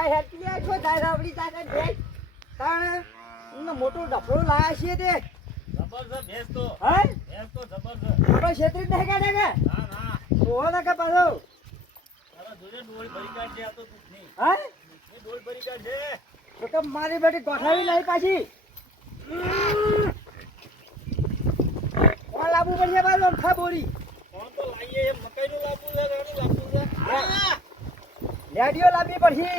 ખાઈ હેરતી છો જાય રાવડી જાય બે તાણ એમને મોટું ડફળું લાયા છે તે. જબરજસ્ત ભેંસ તો. હે? ભેંસ તો જબરજસ્ત આપણે છેતરી નહીં કાઢે કે? ના ના. ઓહો ને કે પાછો. તારા જોડે ડોળ ભરી કાઢજે આ તો તું નહીં. હે? એ ડોળ ભરી કાઢજે. તો કે મારી બેટી ગોઠાવી નહીં પાછી. કોણ લાવવું પડશે પાછું અમથા બોરી? કોણ તો લાવીએ મકાઈનું લાવવું છે લાવવું છે! લેડીઓ લાવવી પડશે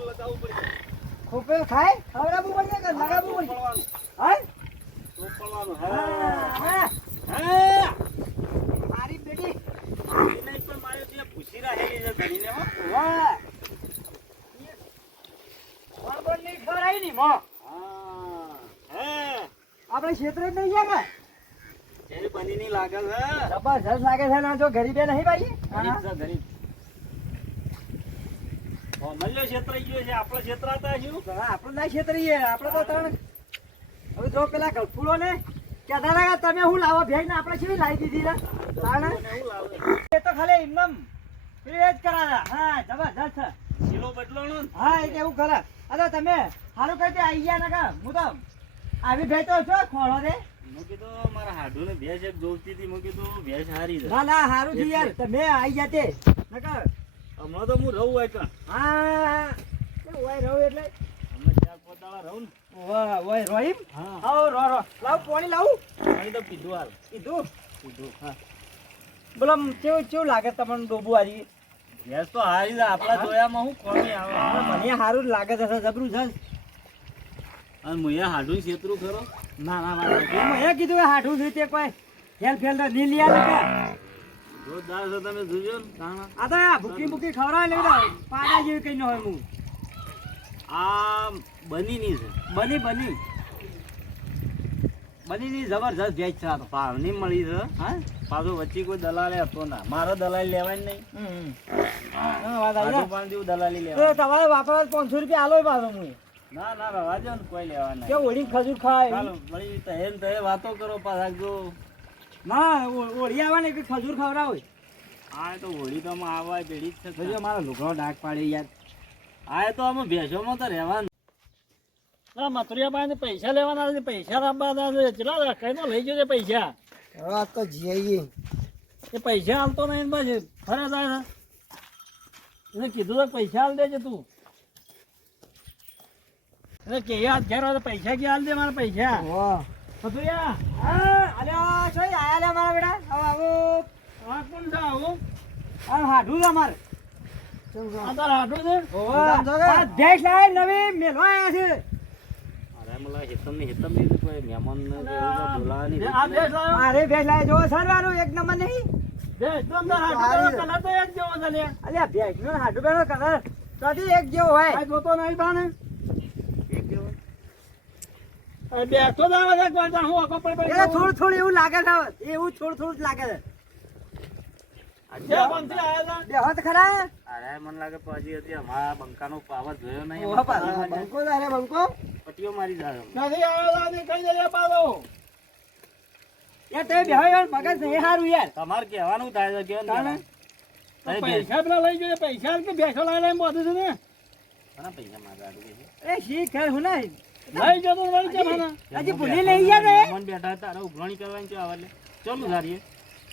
લગાવવું પડશે ખોપેલ ખાય ખવડાવવું પડશે કે લગાવવું પડશે. હે. હા, હા. મારી બેટી નહીં પણ મારે ત્યાં પૂછી રાખેલી છે ધણીને હો. વાહ બરાબર નહીં ખવડાવી ની મો હા. આપણે ક્ષેત્ર નહીં ગયા એની બનીની લાગે છે. જબરજસ્ત લાગે છે ને જો ગરીબે નહીં પાછી ગરીબ છે, ગરીબ. મલ્યો છેતરાઈ ગયો છે આપણે છેતરાતા છું આપણે ના ક્ષેત્રીએ આપણે તો ત્રણ હવે જો પેલા ગલફુડો ને કહેતા હતા કે તમે હું લાવો? ભેજ ને આપણે કેવી લાવી દીધી એ તો ખાલી એમનેમ એ હા જબરજસ્ત છે. બદલાણો હા એ કેવું કરે? અરે તમે સારું કઈ આવી આઈ ગયા ને હું તો આવી ભેજ તો છો ખોળો દે ને ભેંસ હારી છે. ના ના યાર તમે આવી ગયા તે. નકર. હમણાં તો હું રહું હોય હા હોય રહું એટલે? અમે ચાર પાંચ રહું ને. વાહ વાહ રોહિમ? હા. આવો રો રો. લાવ પાણી લાવું. પાણી તો પીધું હાલ. કીધું પીધું હા. બોલો કેવું કેવું લાગે તમને ડોબું આજે? ભેસ તો હારી છે. આપણા જોયામાં હું કોમી આવે? મને સારું લાગે છે જબરું છે. અને મુએ હાડું છેતરું ખરો. ના ના ના એ કીધું હાઠું છે તે કોઈ ફેલ ફેલ તો નહીં લઈ આવે જોરદાર છે તમે જોજો ને. આ તો આ ભૂકી ભૂકી ખવડાવે લઈ પાડા જેવી કઈ ન હોય હું આ બનીની છે. બની બની. બનીની જબરજસ્ત ભેજ છે આ તો. ભાવની મળી છે હા? પાછો વચ્ચે કોઈ દલાલે હતો ના. મારો દલાલી લેવાય નહીં. ને? દલાલી લેવા લેવાય. તમારે વાપરવા પાંચસો રૂપિયા આલો પાછો હું ના ના રવા દો ને કોઈ લેવા કે ઓળી ખજૂર ખાય? ચાલો વળી તહે ને તહે વાતો કરો પાછા જો ના ઓળી આવે ને કે ખજૂર ખવડાવો આ તો હોળી તો આમાં આવવા પેઢી જ છે પછી મારો લુગડો ડાક પાડી યાર. આ તો અમે ભેંસોમાં તો રહેવાનું. ના મથુરિયા પાસે પૈસા લેવાના છે પૈસા આપવાના છે. ચલા કઈ નો લઈ જજો પૈસા. આ તો જઈએ એ પૈસા હાલતો નહીં ને પછી ફરે જાય એને કીધું તો પૈસા હાલ દેજે તું. એને કે યાદ ઘેર તો પૈસા ક્યાં હાલ દે મારા પૈસા. વાહ. હા અલ્યા છો આયા લે મારા બેટા? હવે આવું. આ કોણ છે આવું? આ હાડું છે અમારે. આ તારા હાડું છે. આ ભેંસ લાવે નવી મેલવા આયા છે. અરે મલા કોઈ આ? મારે જો સરવાનું એક નંબર નહીં. હાડું ભેંસ નો બેનો કલર એક જેવો હોય. આ જોતો નહીં બાને. જેવો. જ આવે છે કોઈ હું આખો પડી પડી થોડું થોડું એવું લાગે છે એવું થોડું થોડું જ છે. જોયો જાય. તમારે કેવાનું થાય છે પૈસા પેલા લઈ જોઈએ પૈસા બેસો લાવી લાવીને બધું છે ને? પૈસા મારા એ શીખ હું નહીં. લઈ જતો વળી કે આના? આજે ભૂલી લઈ ગયા રે મન બેઠા હતા અરે ઉઘરાણી કરવાની છે આવે ચાલુ ધારીએ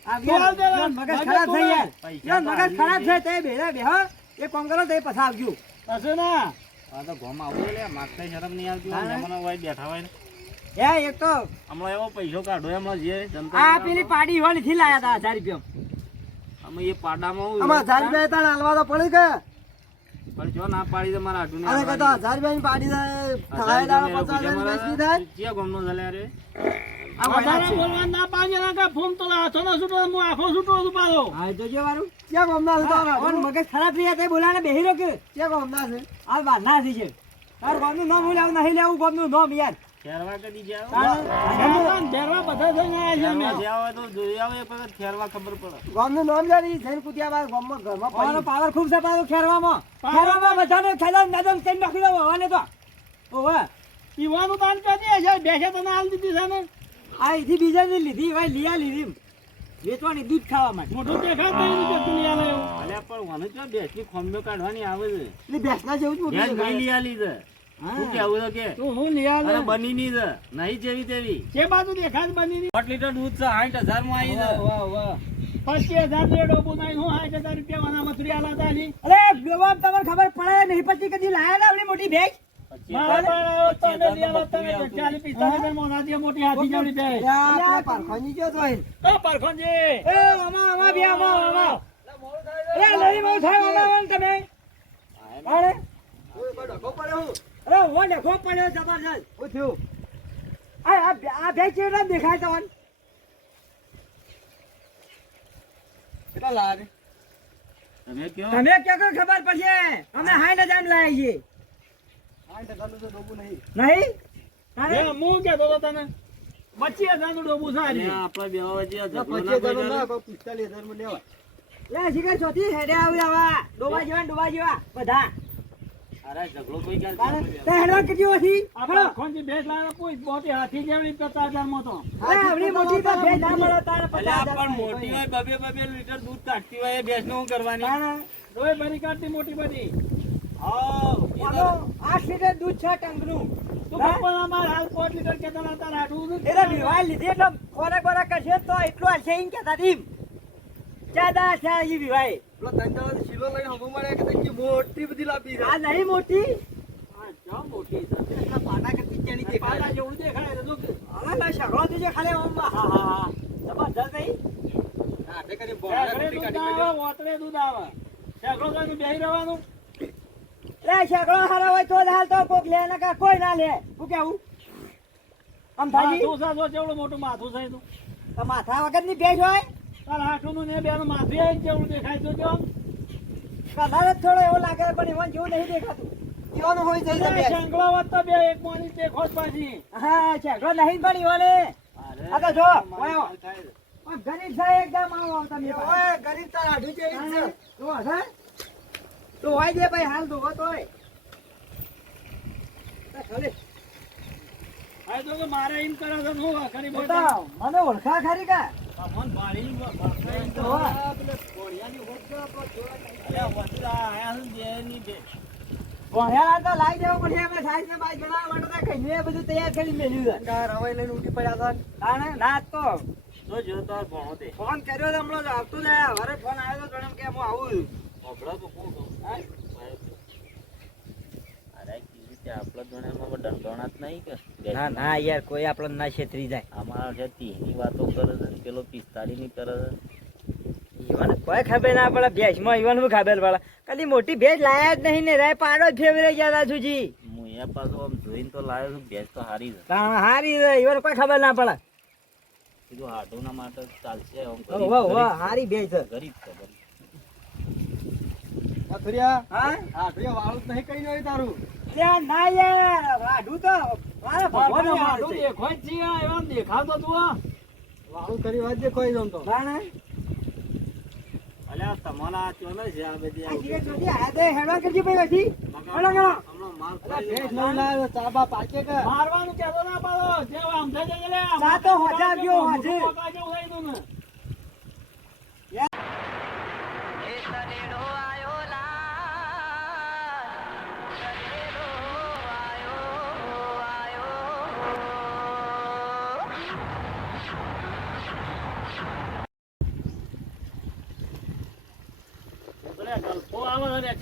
આ તું હાલ દે યાર, મગજ ખરાબ થઈ યાર યાર મગજ ખરાબ છે. તે બેરા બેહો એ કામ કરો તે પછી આવજો હશે ના આ તો ગોમ આવું લે માગતા શરમ નહીં આવતી મને હોય બેઠા હોય ને એ એક તો હમણાં એવો પૈસો કાઢો એમાં જે જનતા આ પેલી પાડી વાળી થી લાયા હતા હજાર રૂપિયા અમે એ પાડામાં હું આમાં હજાર રૂપિયા તાણ હાલવા તો પડી કે પણ જો ના પાડી મારા અરે રૂપિયા થાય દાડો થાય ગોમનો આ વધારે બોલવા ના ના કે તો હાથો ના છૂટો હું આખો છૂટો છું પાછો. હા તો જે વારું. કે ગોમના છે તારા ઓન મગજ ખરાબ તે બોલાને બેહી રહ્યો કે? ગમના છે? આ બહારના છે છે તાર ગોમનું નામ હું લેવું નહીં લેવું ગોમનું નામ યાર. ફેરવા કદી જાવ તાણ બધા થઈને આયા છે અમે. ફેરવા તો જોઈ આવે પછી ફેરવા ખબર પડે. ગોમનું નામ જાણી જઈને કુતિયા બાર ગોમમાં ઘરમાં પડી. પાવર ખૂબ છે પાછો ખેરવામાં ખેરવામાં બધાને ખેલા નદન કઈ નાખી દો હવાને તો. ઓવે. પીવાનું દાન કરી દે છે બેસે તને હાલ દીધી છે ને? આ એથી બીજાને લીધી ભાઈ લીયા લીધી વેચવાની દૂધ ખાવા માટે. મોઢું દેખાય જ નહીં કે તું એવું. અલ્યા પણ મને તો બેસની ખોંબો કાઢવાની આવે છે. એટલે જેવું જ મોટું લઈ હા. શું કેવું કે? તું હું લઈ આવે. બની ની છે. નહીં જેવી તેવી. જે બાજુ દેખાય બની ની. દોઢ લીટર દૂધ છે સાઠ હજારમાં આવી છે. વાહ, વાહ, વાહ. પચીસ હજારની ડોબું હું સાઠ હજાર રૂપિયા વાના મથુરી આલા હતા હજી. અરે બેવામ તમને ખબર પડે નહીં પછી કદી લાયા ના આવડી મોટી હાથી જેવડી. એ બે લઈ બહુ થાય તમે. અરે. અરે હું ડખો પડ્યો જબરજસ્ત શું થયું? આ આ- આ ભેંસ દેખાય તમને. કેટલા લાગે તમે કયો? તમે ક્યાં કોઈ ખબર પડશે? અમે હાઈ હજાર લાવી છીએ નહીં. તારે? એ હું કહેતો ડોબું. લે શિખર ચોથી હેડે આવી આવા. ડોબા જેવા ને ડોબા જેવા બધા. અરે ઝઘડો કોઈ ક્યારે તે હેડવા કેટલી ઓછી? આ હળો. પરખોજી લાવ્યો પૂછ, મોટી હાથી જેવડી પચાસમાં તો. અરે આવડી મોટી તો ભેંસ ના મળે તારે અલ્યા, પણ મોટી હોય બબે બબે લીટર દૂધ કાઢતી હોય એ ભેંસને શું કરવાની? રોય ભરી કાઢતી મોટી બધી. આઠ લીટર દૂધ છે ટંકનું. તું પણ અમારે હાલ પાંચ લીટર કેતા હતા નથી. એટલે વિવાહ લીધી એટલે ખોરાક બોરાક કરશે તો એટલું હશે એમ. છે આ ઈ વિવાહ આ નહીં મોટી? હા, મોટી છે. પાટા કે પિક્ચરની દેખાય પાલા જેવડું દેખાય છે, જો ના શગડો દીજો ખાલી આમ. હા હા હા. જબરજસ્ત નહીં શેકડે દૂધ આવે, ઓતળે દૂધ આવે. શેકડો તો બેહી રહેવાનું. લે શેકડો હારો હોય તો જ હાલ તો કોક લે નકર કોઈ ના લે. હું કેવું? આમ થાજી માથું છે, જો જેવડું મોટું માથું છે તું. માથા માથા વગરની ભેજ હોય? તારે હાથુંનું ને બેનું માથું એ જેવડું દેખાય તો જો. કલર જ થોડો એવો લાગે પણ એમાં જેવું નહીં દેખાતું. એવાનું હોય છે બે એક મોની દેખો જ પાછી. હા શેકડો નહીં પણ અરે, આ તો જો. થાય છે. એકદમ આવો તમે ઓય ગરીબ તાર આઢું છે. તો હશે તો હોય દે ભાઈ હાલ દો તોય તો ચાલે. આ તો મારે એમ કરો છે હું ખરી બોલતા મને ઓળખા ખરી કા? તો તો. ભણ્યા તો લાવી દેવો પડશે અમે સાઈઝ ને બાઈક બનાવવા માટે તો બધું તૈયાર કરી મેલ્યું છે રવાઈ લઈને ઉઠી પડ્યા હતા ના તો જો જો ભણો તે. ફોન કર્યો તો હમણાં આવતો જાય આયા. ફોન આવ્યો તો જણાવ કે હું આવું છું. હોભળો તો કોણ કહું? અરે, તે આપણા જોડેમાં બધા ડંડોણા નહીં કે? ના ના યાર કોઈ આપણે ના છેતરી જાય. અમારા જે ત્રીસની વાતો કરે છે પેલો પિસ્તાળીસની કરે છે. ઈવન કોઈ ખબર ના પડે ભેંસમાં ઈવન હું ખબર પડે. કદી મોટી ભેંસ લાયા જ નહીં ને રે પાડો ફેવરે ગયા હતા હું એ પાછો આમ જોઈને તો લાયો છું ભેંસ તો હારી છે. હારી છે ઈવન કોઈ ખબર ના પડે. કીધું હાડુના માટે ચાલશે હારી ભેંસ છે. ગરીબ- વાહ, ગરીબ- હા? ભેંસ વાળું નહીં કઈ નહીં હા ત્યાં ના યાર વાઢું તો મારે ભગવાનનો માલ દેખો જ છે એવા દેખાતો તું આ. તાણે અલ્યા, તમારા આ ચોલે છે આ બધી આ હેડવા કરજી ભાઈ પછી. હમણાં લાવ્યો, ચાબા પાકેટ. મારવાનું કહેતો ના પાડો. જે આમ થઈ જાય લે, આમ. સાતો હજાર ગયો, હજાર.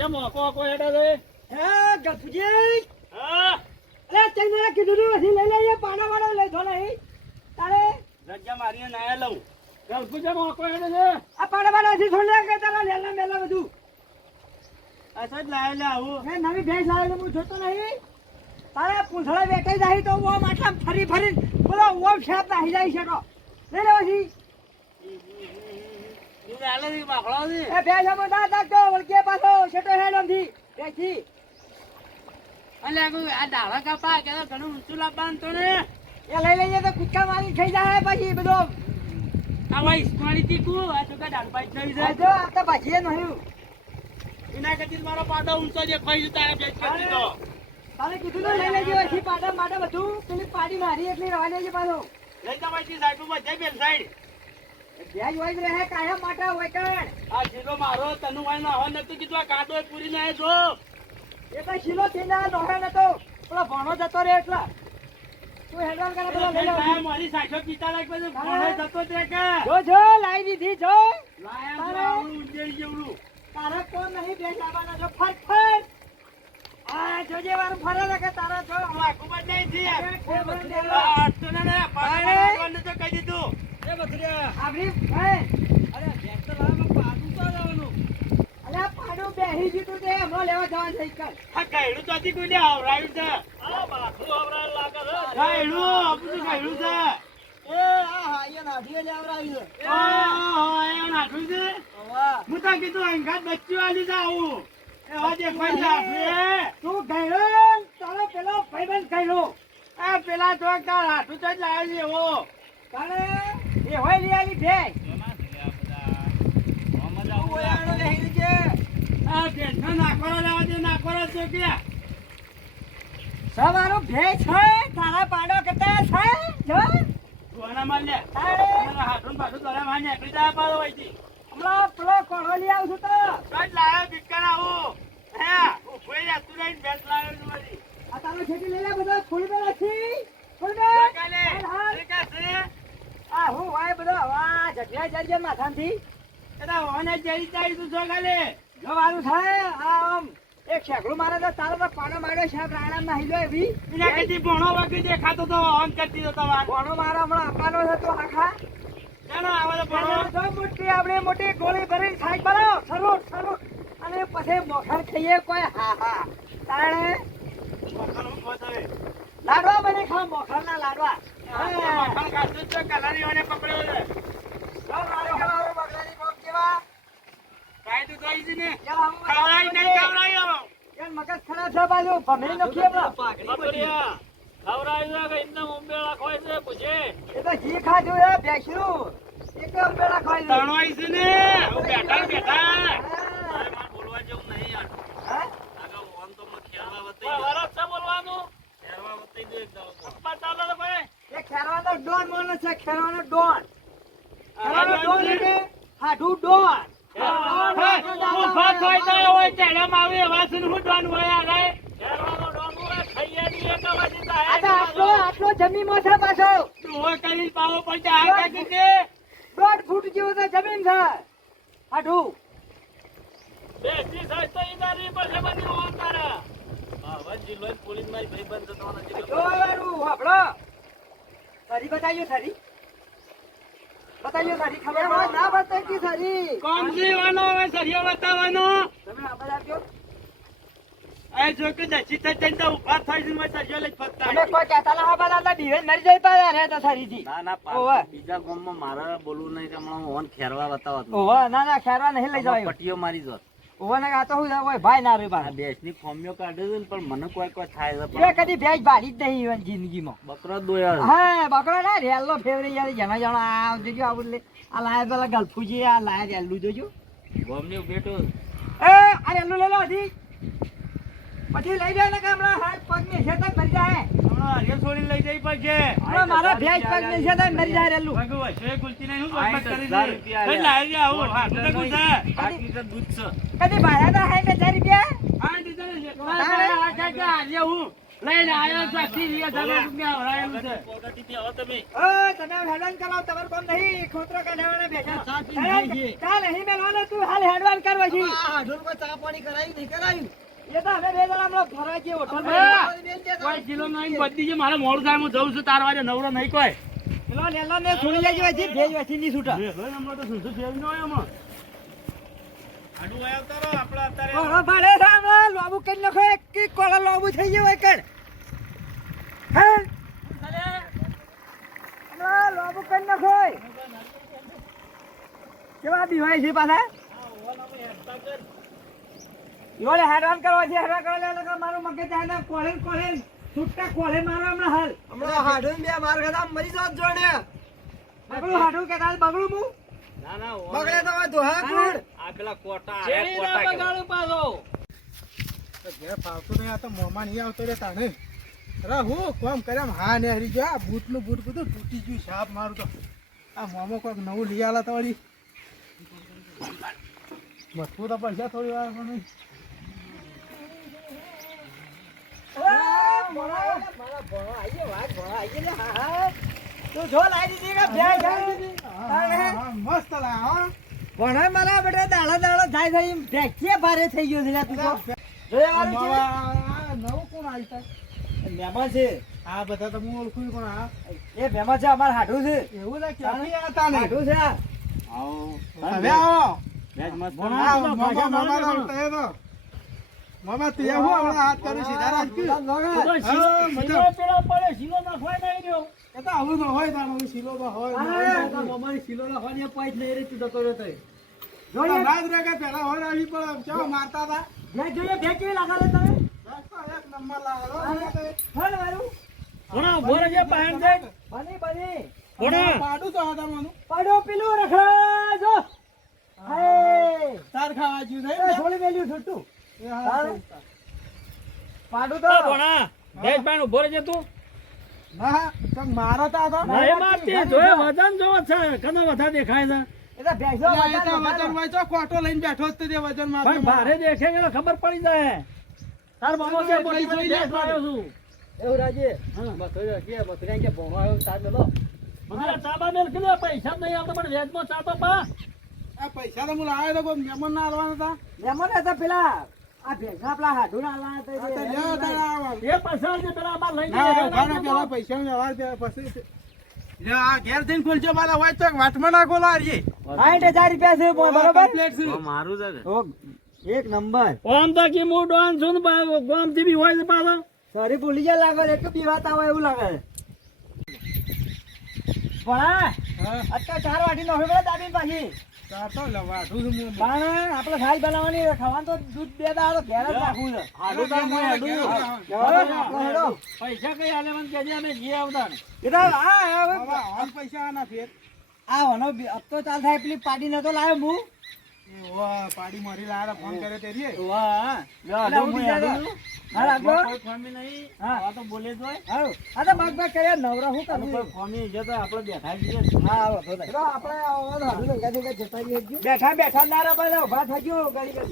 ચમ મોકો મોકો હેડે છે? હે, ગફુજી. હા? અરે, તઈ મને કીધું તું, હજી લઈ લઈએ, પાના વાળો લઈ જો નહીં. તારે રજા મારીને નાયા લઉં ચમ મોકો હેડે છે? આ પાના વાળો હજી થોડે કે તારા લેલા મેલા બધું. સાહેબ લાયા લે આવું મેં નવી ભેંસ લાવેલી, હું જોતો નહીં. તારે પૂંછળે વેચાઈ જાય તો ઓમ માટલા ફરી ફરી બોલો ઓમ શેપ નાહી જાય છે તો. લે લે પછી. તું એ પાછો, શેટો હેડ આમથી. ભેંસી. અલ્યા આ ડાળા કાપા કે તો ઘણું ઊંચું લાવવાનું તો ને. એ લઈ લઈએ તો કૂદકા મારી ખાઈ જાય પછી બધો. આ ભાઈ તીકું આ તો ડાળ પાઈ થઈ આ જો આ તો ભાજીએ નહીં. એના કરતી મારો પાડો ઊંચો જે ખાઈ કરતી તો. તારે કીધું તો લઈ લેજે પછી પાટા માટે બધું. પેલી પાડી મારી એટલી રવા લેજે પાછો. લઈ જા ભાઈ સાઈડમાં જઈ બેન સાઈડ. ભેજ હોય જ રહે કાયમ માટે હોય કણ. આ શીલો મારો તનું વાય ના હોય નતું કીધું આ કાંટો પૂરી ના જો એ તો શીલો થી ના નોહે નતો. પેલો ભણો જતો રહે એટલે. તું હેરાન કરે પેલો લઈ લે. મારી સાખો પીતા લાગ પછી ભણે જતો તે કે જો જો લાઈ દીધી જો લાયા તારે? આવડું ઉંજેડી જેવડું. તારા કોણ નહીં ભેજ લાવવાના જો ફટ ફટ આ જોજે વાર ફરે કે તારા જો આખું બંધ નહીં થી. આ દેવા. અડતો ને ને, પાછળ અરે. આવવાનું તો કહી દીધું. આપણી હે અલ્યા પાડું બેહી જીતું તે હમણાં લેવા જવાનું છે ઈકર. આ કઈડું તો કોઈ લે આવરાયું છે. આ બાથું આવરાય લાગે છે. કૈડું, આપણું કઈડું છે. એ આ હાઈએ નાઢીએ આવરાયું છે. ઓહો, એ નાખ્યું છે? વાહ. હું તો કીધું અંગાત બચ્ચું આલી જાઉં. એ વાજે કોઈ છે આપણે. તું ગઈડો તારો પેલો ભાઈબંધ ગયડો આ પેલા તો તાર હાથું તો જ લાવ્યો છે એવો. તારે એ હોય લઈ આલી જ આવું કે? સવારો ભેજ છે તારા પાડો કરતા છે જો ધોવાના માલ લે. તારે તમારા હાથું ને પાછું ધોળા માં નીકળી જાય પાડો વહીથી. હમણાં પેલો કોળો લઈ આવું છું તો તો જ લાવ્યો બિક્કર હે, ઊભોય રહેતું નહીં, ભેંસ લાવ્યો છું વળી. આ તારો છેટી લઈ લે બધો કાલે કાલે? આ હું વાય બધો વાહ જગ્યા જજે માથાથી. એ તો ઓને જેરી તું જો કાલે. જો થાય આમ. એક શેકડું મારે તો તારો તો પાડો માર્યો છે પ્રાણામ નાહી લો એવી. એના કદી ભોણો વાગી દેખાતો તો ઓન કરતી તો તમાર. કોણો મારો હમણાં આપવાનો છે તો આખા. ચાલો, આવે તો ભોણો. તો મોટી આપણે મોટી ગોળી ભરી સાઈડ બનાવો સરૂટ સરૂટ અને પછી મોખર ખાઈએ કોઈ હા હા. તાણે? મોખર લાડવા બને ખા મોખર ના લાડવા. બેઠા બેઠા. બોલવા જેવું નહીં આગળ તો. વરસ છે બોલવાનું? ખેરવા બતાઈ દે એક દાડો તો. પપ્પા ચાલો તો ભાઈ. એ ખેરવાનો ડોન મોનો છે ખેરવાનો ડોન. ખેરવાનો ડોન એટલે હાડું ડોન. દોઢ ફૂટ જેવું તો જમીન છે. હાડું બેસી સાઈડ તો ઈ દારી પર છે બધી ઓન તારે. હા, પોલીસ મારી ભાઈબંધ થવાનો છે. જોવાનું સરી બતાવ્યો સરી બતાવ્યો સરી खबर હોય ના બતાવી સરી કોણ છે એવાનો? હવે સરિયો બતાવવાનો. તમે આ બધા આપજો એ જો કે દસી થઈ જઈને તો ઊભા થઈ છે મેં સરિયો લઈ ફરતા તમે કોઈ કહેતા ના હા બધા બીવે મરી જાય પાછા રે તો સરીથી. ના ના ઓવે. પા- બીજા ગામમાં મારે બોલવું નહીં કે હમણાં ઓન ખેરવા બતાવત ઓવા ના ના ખેરવા નહીં લઈ જાવ પટીઓ મારી જોત. ઓવા ને આ તો હું હોય ભાઈ ના રે આ બા કાઢે છે પણ મને કોઈ કોઈ થાય છે એ કદી ભેજ ભાડી જ નહીં ઈવન જિંદગીમાં. બકરો હા બકરો ના ફેવરી યાર જણા જણા આ જોજો આવું લે આ લાયા પેલા ગલફુજી આ લાયા રેલું જોજો. ગામની એ આ રેલું લઈ લો હજી પછી લઈ જાય ને કે હમણાં હાથ પગ ને છે તો મરી જાય. હમણાં હરિયો છોડીને લઈ જઈ પડશે હમણાં મારા ભેજ પગ ને છે મરી જાય રેલું. ભાગો વચ્ચે ગુલતી નહીં, હું આઈ કરી દસ કઈ લાવી દે આવું, હા, તો ગુસ્સે. બાકી તો દૂધ છે. કદી ભાડા ના હાઈ ને હજાર રૂપિયા? હા, દીધો ને, હા, હા, હા, હા, આજે હું લઈને આવ્યો છું, આખી વીસ હજાર રૂપિયા હવડાયેલું છે. પોકેટથી આવો તમે. ઓ તમે હેડવાન કરો તમારે કોમ નહીં. ખોતરો કાઢવાના બેઠા. સાચી નહીં છે. અહીં મેલવાનો તું હાલ હેડવાન કરવા છી હોટલ હા. કોઈ કિલો નહીં, જે મારે મોડું થાય, હું જઉં છું, તાર વાગે નવરો નહીં કોઈ. લોબુ કરી નાખો એક કી લોબુ થઈ ગયો હોય કણ. લોબુ કરી નાખો કેવા દિવાય છે પાછા? યોલે હેરાન કરવા છે હેરાન કરવા લે મારું મગજ જાય ને કોળે ને કોળે ને છૂટા કોળે મારો હમણાં હાલ. હમણાં હાડું બે માર ખાતા મરી જાત જોડે. બગડું હાડું કે કાલ બગડું હું ના ના બગડે તો હવે ધોહા કોણ? આ પેલા કોટા આ કોટા ના પાછો. ઘેર ફાવતું નહીં આ તો મોમાં નહીં આવતો રે તાણે. અરે હું કોમ કર્યા હા ને હરી ગયો આ બૂટનું બૂટ બધું તૂટી ગયું સાપ મારું તો. આ મોમો કોઈક નવું લઈ આલા તો વળી. મથવું તો પૈસા થોડી વાર પણ તું જો લાવી દીધી કે ભેંસ લાવી દીધી? તાણે? હા, હા, મસ્ત લા ભણાય મારા બેટા દાડા દાડા થાય થાય એમ ભેંસીએ ભારે થઈ ગયો છે તું નવું કોણ આવી? મહેમાન છે આ બધા તો હું ઓળખું પણ આ એ મહેમાન છે અમારે હાડું છે એવું લા ક્યાંથી ને હાડું છે. હવે આવો મસ્ત તો મોમા તું એવું હમણાં હાથ કરી સીધા રાખી તો હા, શીલો- મજા. પેલા પડે, શીલો નાખવાય નહીં રહ્યો. એ તો આવું ન હોય તાણ હવે શીલો માં હોય મમ્માની શીલો નાખવાની પાંચ લઈ રહી તું જતો રહ્યો તઈ ના જોઈએ. જ રે કે પેલા હોય આવી પણ ચેવો મારતા હતા ભેંસ જોઈએ બે કેવી લાગે તમે? બસ તો એક નંબર લાવો ફળ વાળું. જાય. બની બની. પાડું તો હતા મને પાડો પેલું રખડા જો. હાય તાર ખાવા જ્યું થઈ થોડી વેલ્યુ છૂટું. હા, પાડું તો ભણા ભેંસભાઈને ઊભો રહેજે તું. ના હા, ચમ મારતા હતા ના, મારતી, જોયે વજન જોવો છે, કનો વધા દેખાય છે. એ તો ભેંસો એટલે એ તો વજન હોય કોટો લઈને બેઠો જ તે વજન માપે પણ ભારે દેખે કે ખબર પડી જાય તાર મામો કે એટલે જોઈ લે ભેંસ છું. એવું રાજે હા. બકરી કે બકરી કે ભોણો આવ્યો તાર મેલો મને ચાબા મેલ કીધું, પૈસા નહીં આવતો પણ વ્યાજમાં ચા પા. આ પૈસા તો હું લાવ્યો તો કોઈ મહેમાન ના આલવાના હતા મહેમાન હતા પેલા આ હાડું ના લાયા. એ પૈસા જે પેલા બાર લઈ ગયા, પેલા પૈસા નો વ્યવહાર પછી ઘેર જઈને ખોલજો મારા હોય તો વાટમાં ના ખોલો હારીએ. સાઠ હજાર રૂપિયા છે બરોબર? મારું છે એક નંબર. આમ તો કે હું ડોન છું ને બા- બી હોય પાછો. સોરી ભૂલી ગયા લાગે એક પીવાતા હોય એવું લાગે ભણા અત્યારે ચાર વાટી પડે દાબી પાછી. આપણે ખાઈ બનાવવાની ખાવાનું તો દૂધ બે દાડો ઘેર જ રાખવું છે. પૈસા કઈ આલે મને કહેજે, અમે જઈએ આવતા. આ પૈસા આના ફેર. આ વનો તો ચાલ થાય પેલી પાડી નતો લાવ્યો હું. ઓવા, પાડી મારી લારા ફોન કરે તે રે. વાહ. લ્યો, હાલો, હું. હા રાખો કોઈ ખોમી નહીં. હા. તો બોલે જ હોય. હાલો. આ તો બગ બગ કર્યા નવરા હું કરું કોઈ ખોમી છે તો આપણે બેઠા. હા આવો તો આપણે જતા બેઠા બેઠા ઊભા ગાડી